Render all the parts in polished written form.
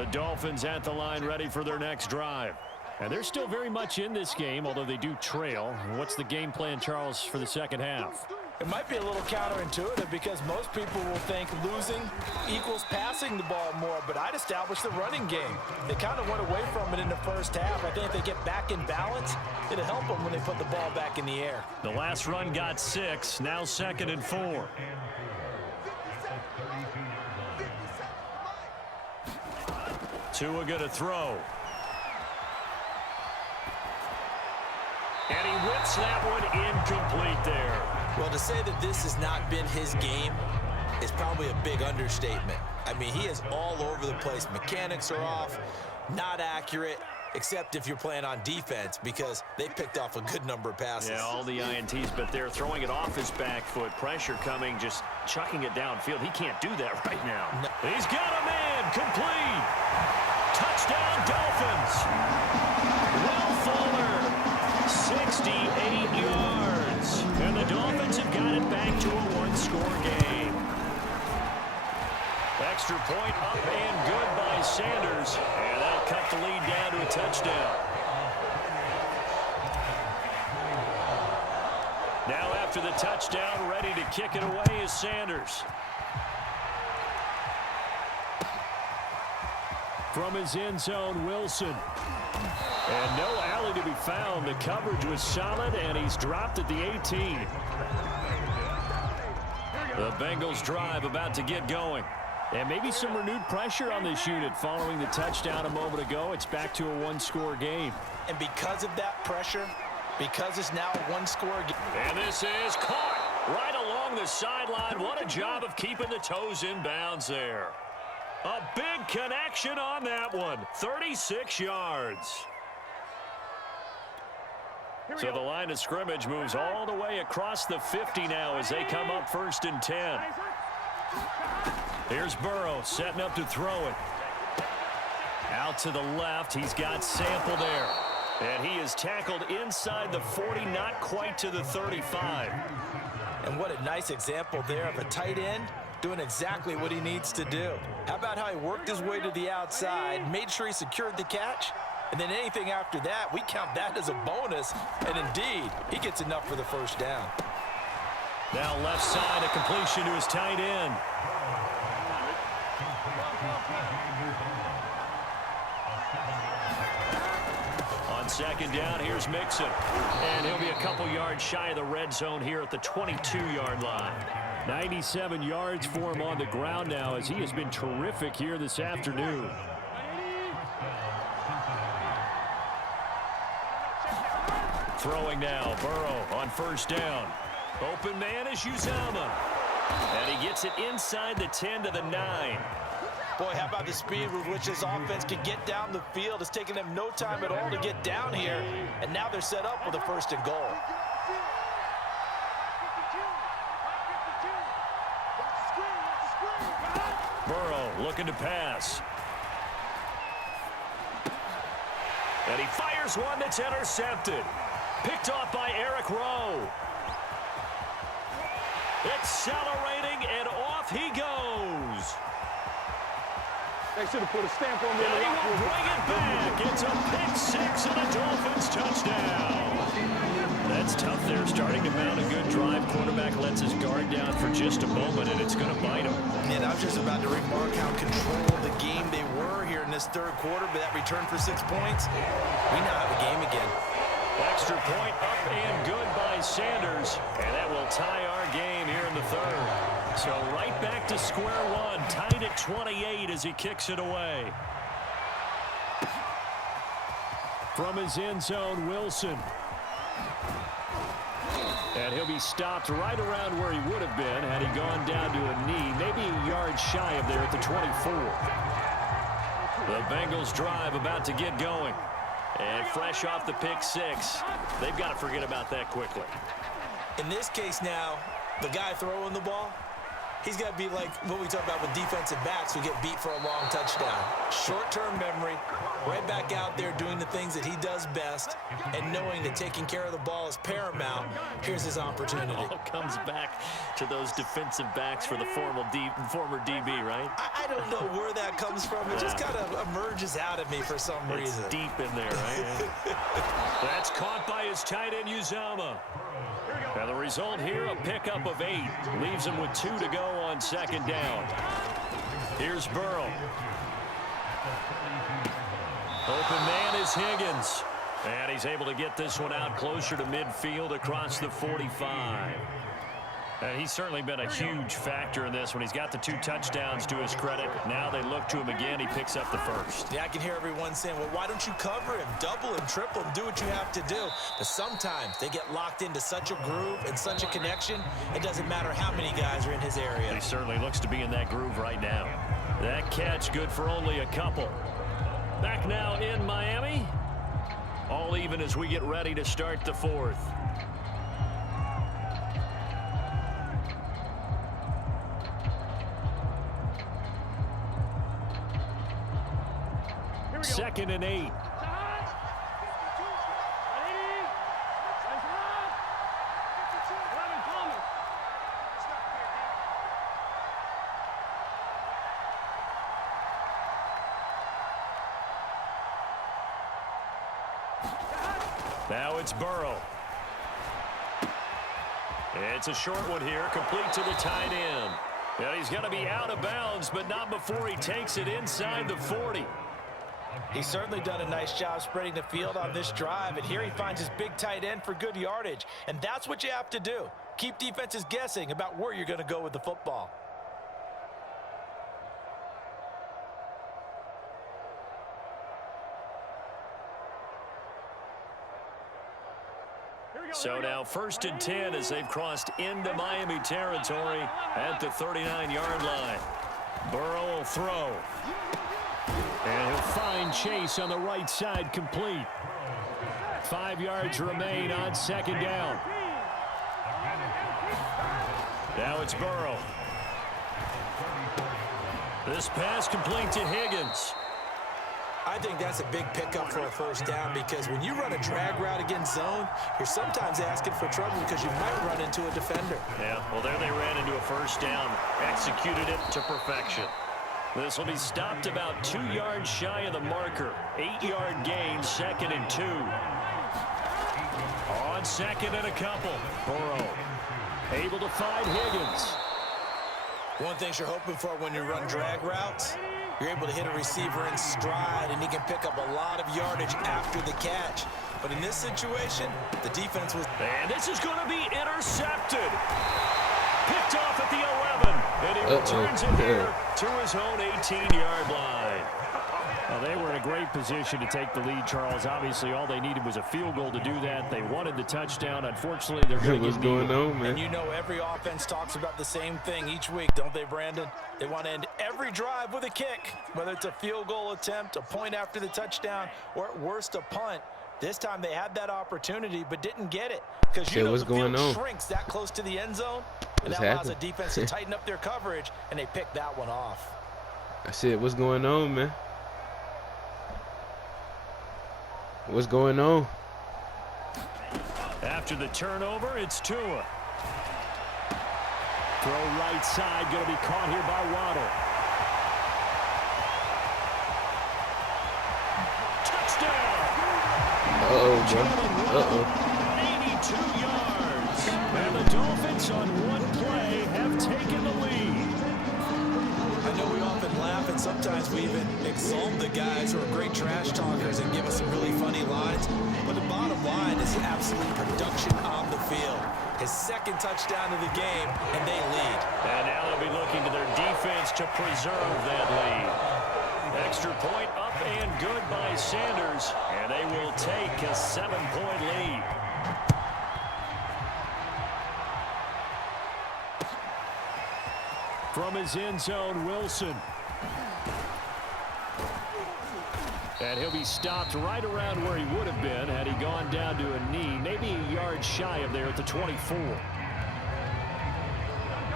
The Dolphins at the line ready for their next drive. And they're still very much in this game, although they do trail. What's the game plan, Charles, for the second half? It might be a little counterintuitive because most people will think losing equals passing the ball more, but I'd establish the running game. They kind of went away from it in the first half. I think if they get back in balance, it'll help them when they put the ball back in the air. The last run got 6, now 2nd and 4. Tua gonna throw. And he whips that one incomplete there. Well, to say that this has not been his game is probably a big understatement. I mean, he is all over the place. Mechanics are off, not accurate, except if you're playing on defense because they picked off a good number of passes. Yeah, all the INTs, but they're throwing it off his back foot. Pressure coming, just chucking it downfield. He can't do that right now. No. He's got a man, complete. Touchdown, Dolphins. Will Fuller, 68 yards. And the Dolphins have got it back to a one-score game. Extra point up and good by Sanders. And that'll cut the lead down to a touchdown. Now after the touchdown, ready to kick it away is Sanders. From his end zone, Wilson. And no alley to be found. The coverage was solid, and he's dropped at the 18. The Bengals drive about to get going. And maybe some renewed pressure on this unit following the touchdown a moment ago. It's back to a one-score game. And because of that pressure, because it's now a one-score game. And this is caught right along the sideline. What a job of keeping the toes in bounds there. A big connection on that one. 36 yards. So the line of scrimmage moves all the way across the 50 now as they come up 1st and 10. Here's Burrow setting up to throw it. Out to the left. He's got Sample there. And he is tackled inside the 40, not quite to the 35. And what a nice example there of a tight end doing exactly what he needs to do. How about how he worked his way to the outside, made sure he secured the catch, and then anything after that, we count that as a bonus. And indeed, he gets enough for the first down. Now left side, a completion to his tight end. On 2nd down, here's Mixon. And he'll be a couple yards shy of the red zone here at the 22-yard line. 97 yards for him on the ground now as he has been terrific here this afternoon. Throwing now, Burrow on 1st down. Open man is Uzomah. And he gets it inside the 10 to the 9. Boy, how about the speed with which this offense can get down the field? It's taken them no time at all to get down here. And now they're set up with a 1st and goal. Burrow looking to pass. And he fires one that's intercepted. Picked off by Eric Rowe. Accelerating, and off he goes. They should have put a stamp on there. And he will bring it back. It's a pick 6 and a Dolphins touchdown. That's tough there, starting to mount a good drive. Quarterback lets his guard down for just a moment, and it's going to bite him. And I was just about to remark how controlled the game they were here in this 3rd quarter, but that return for 6 points, we now have a game again. Extra point up and good by Sanders, and that will tie our game here in the 3rd. So right back to square one, tied at 28 as he kicks it away. From his end zone, Wilson. And he'll be stopped right around where he would have been had he gone down to a knee, maybe a yard shy of there at the 24. The Bengals drive about to get going. And fresh off the pick 6, they've got to forget about that quickly. In this case now, the guy throwing the ball, He's got to be like what we talk about with defensive backs who get beat for a long touchdown. Short-term memory, right back out there doing the things that he does best, and knowing that taking care of the ball is paramount. Here's his opportunity. It all comes back to those defensive backs for the former DB, right? I don't know where that comes from. It just kind of emerges out of me for some reason. It's deep in there, right? That's caught by his tight end, Uzama. And the result here, a pickup of 8. Leaves him with 2 to go on second down. Here's Burrow. Open man is Higgins. And he's able to get this one out closer to midfield across the 45. And he's certainly been a huge factor in this when he's got the 2 touchdowns to his credit. Now they look to him again. He picks up the first. Yeah, I can hear everyone saying, well, why don't you cover him, double him, triple him, do what you have to do. But sometimes they get locked into such a groove and such a connection, it doesn't matter how many guys are in his area. He certainly looks to be in that groove right now. That catch good for only a couple. Back now in Miami. All even as we get ready to start the 4th. Second and 8. Now it's Burrow. It's a short one here, complete to the tight end. And he's going to be out of bounds, but not before he takes it inside the 40. He's certainly done a nice job spreading the field on this drive, and here he finds his big tight end for good yardage. And that's what you have to do. Keep defenses guessing about where you're going to go with the football. So now 1st and 10 as they've crossed into Miami territory at the 39-yard line. Burrow will throw. And he'll find Chase on the right side complete. 5 yards remain on second down. Now it's Burrow. This pass complete to Higgins. I think that's a big pickup for a first down because when you run a drag route against zone, you're sometimes asking for trouble because you might run into a defender. Yeah, well, there they ran into a first down. Executed it to perfection. This will be stopped about 2 yards shy of the marker. 8-yard gain, 2nd and 2. On 2nd and a couple. Burrow able to find Higgins. One thing you're hoping for when you run drag routes, you're able to hit a receiver in stride, and he can pick up a lot of yardage after the catch. But in this situation, the defense was... And this is going to be intercepted. Picked off at the 11. And he returns it here to his own 18-yard line. Well, they were in a great position to take the lead, Charles. Obviously, all they needed was a field goal to do that. They wanted the touchdown. Unfortunately, they're going to What's going on, man? And you know every offense talks about the same thing each week, don't they, Brandon? They want to end every drive with a kick, whether it's a field goal attempt, a point after the touchdown, or at worst a punt. This time they had that opportunity but didn't get it because you know the field shrinks that close to the end zone, and that allows the defense to tighten up their coverage, and they picked that one off. I said, what's going on, man? What's going on? After the turnover, it's Tua. Throw right side, going to be caught here by Waddle. Touchdown! Uh-oh, bro. 82 yards. And the Dolphins on one play have taken the lead. I know we often laugh, and sometimes we even exalt the guys who are great trash talkers and give us some really funny lines. But the bottom line is the absolute production on the field. His 2nd touchdown of the game, and they lead. And now they'll be looking to their defense to preserve that lead. Extra point up and good by Sanders, and they will take a 7-point lead. From his end zone, Wilson. And he'll be stopped right around where he would have been had he gone down to a knee, maybe a yard shy of there at the 24.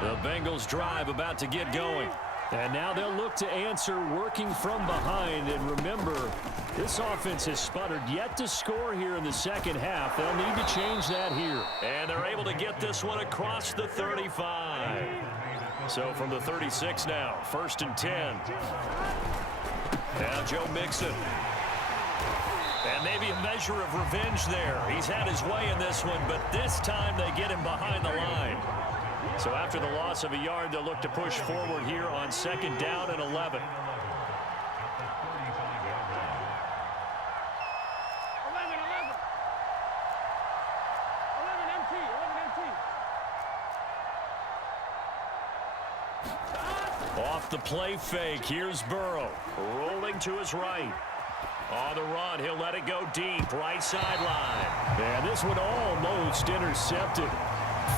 The Bengals drive about to get going. And now they'll look to answer working from behind. And remember, this offense has sputtered yet to score here in the second half. They'll need to change that here. And they're able to get this one across the 35. So from the 36 now, 1st and 10. Now Joe Mixon. And maybe a measure of revenge there. He's had his way in this one, but this time they get him behind the line. So after the loss of a yard, they'll look to push forward here on 2nd down and 11. 11 MT. Off the play fake, here's Burrow. Rolling to his right. On the run, he'll let it go deep, right sideline. And this one almost intercepted.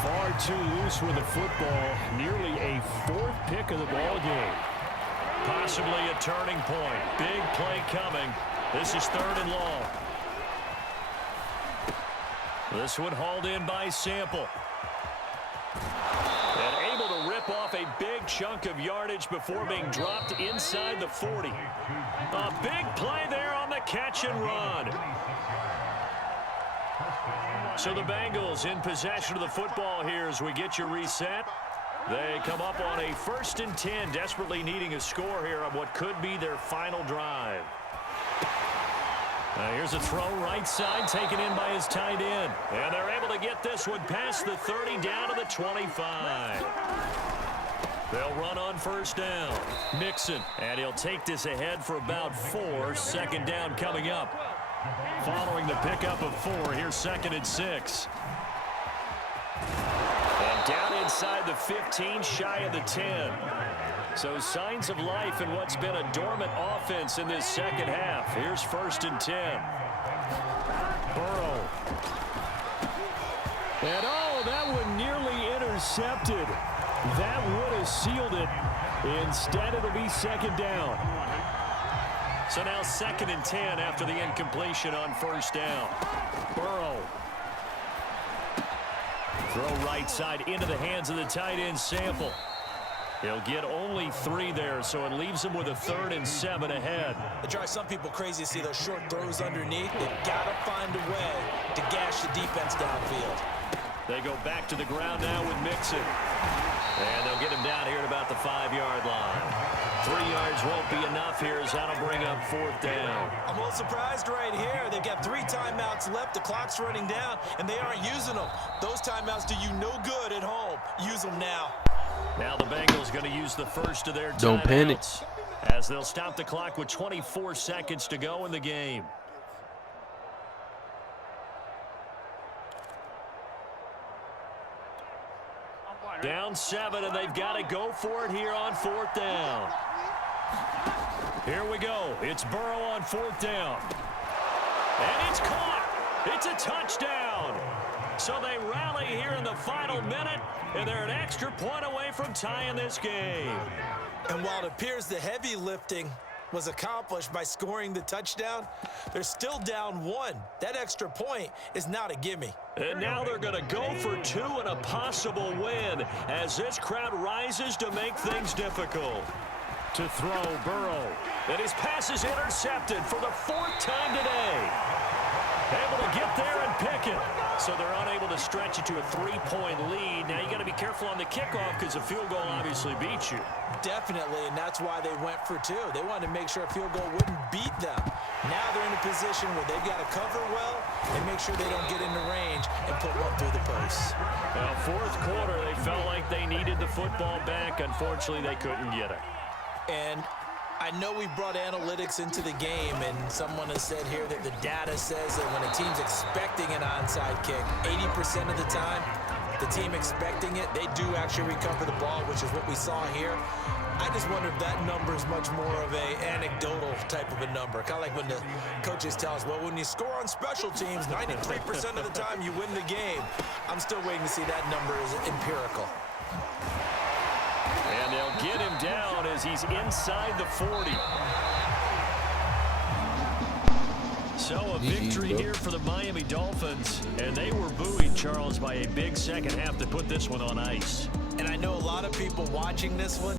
Far too loose with the football. Nearly a 4th pick of the ball game. Possibly a turning point. Big play coming. This is 3rd and long. This one hauled in by Sample. And able to rip off a big chunk of yardage before being dropped inside the 40. A big play there on the catch and run. So the Bengals in possession of the football here as we get you reset. They come up on a 1st and 10, desperately needing a score here on what could be their final drive. Here's a throw right side, taken in by his tight end. And they're able to get this one past the 30 down to the 25. They'll run on 1st down. Mixon, and he'll take this ahead for about 4. 2nd down coming up. Following the pickup of 4, here's 2nd and 6. And down inside the 15, shy of the 10. So signs of life in what's been a dormant offense in this second half. Here's 1st and 10. Burrow. And that one nearly intercepted. That would have sealed it. Instead, it'll be 2nd down. So now 2nd and 10 after the incompletion on 1st down. Burrow. Throw right side into the hands of the tight end, Sample. He'll get only 3 there, so it leaves him with a 3rd and 7 ahead. It drives some people crazy to see those short throws underneath. They've got to find a way to gash the defense downfield. They go back to the ground now with Mixon. And they'll get him down here at about the 5-yard line. 3 yards won't be enough here as that'll bring up 4th down. I'm a little surprised right here. They've got 3 timeouts left. The clock's running down, and they aren't using them. Those timeouts do you no good at home. Use them now. Now the Bengals going to use the first of their timeouts. Don't panic. As they'll stop the clock with 24 seconds to go in the game. Down 7, and they've got to go for it here on 4th down. Here we go. It's Burrow on 4th down. And it's caught. It's a touchdown. So they rally here in the final minute, and they're an extra point away from tying this game. And while it appears the heavy lifting was accomplished by scoring the touchdown, they're still down 1. That extra point is not a gimme. And now they're going to go for 2 and a possible win as this crowd rises to make things difficult. To throw, Burrow. And his pass is intercepted for the 4th time today. Able to get there and pick it. So they're unable to stretch it to a 3-point lead. Now you got to be careful on the kickoff because a field goal obviously beats you. Definitely, and that's why they went for 2. They wanted to make sure a field goal wouldn't beat them. Now they're in a position where they've got to cover well and make sure they don't get into range and put one through the post. Well, 4th quarter, they felt like they needed the football back. Unfortunately, they couldn't get it. And I know we brought analytics into the game, and someone has said here that the data says that when a team's expecting an onside kick, 80% of the time, the team expecting it, they do actually recover the ball, which is what we saw here. I just wonder if that number is much more of a anecdotal type of a number. Kind of like when the coaches tell us, well, when you score on special teams, 93% of the time you win the game. I'm still waiting to see that number is empirical. And they'll get him down as he's inside the 40. So a victory here for the Miami Dolphins. And they were buoyed, Charles, by a big second half to put this one on ice. And I know a lot of people watching this one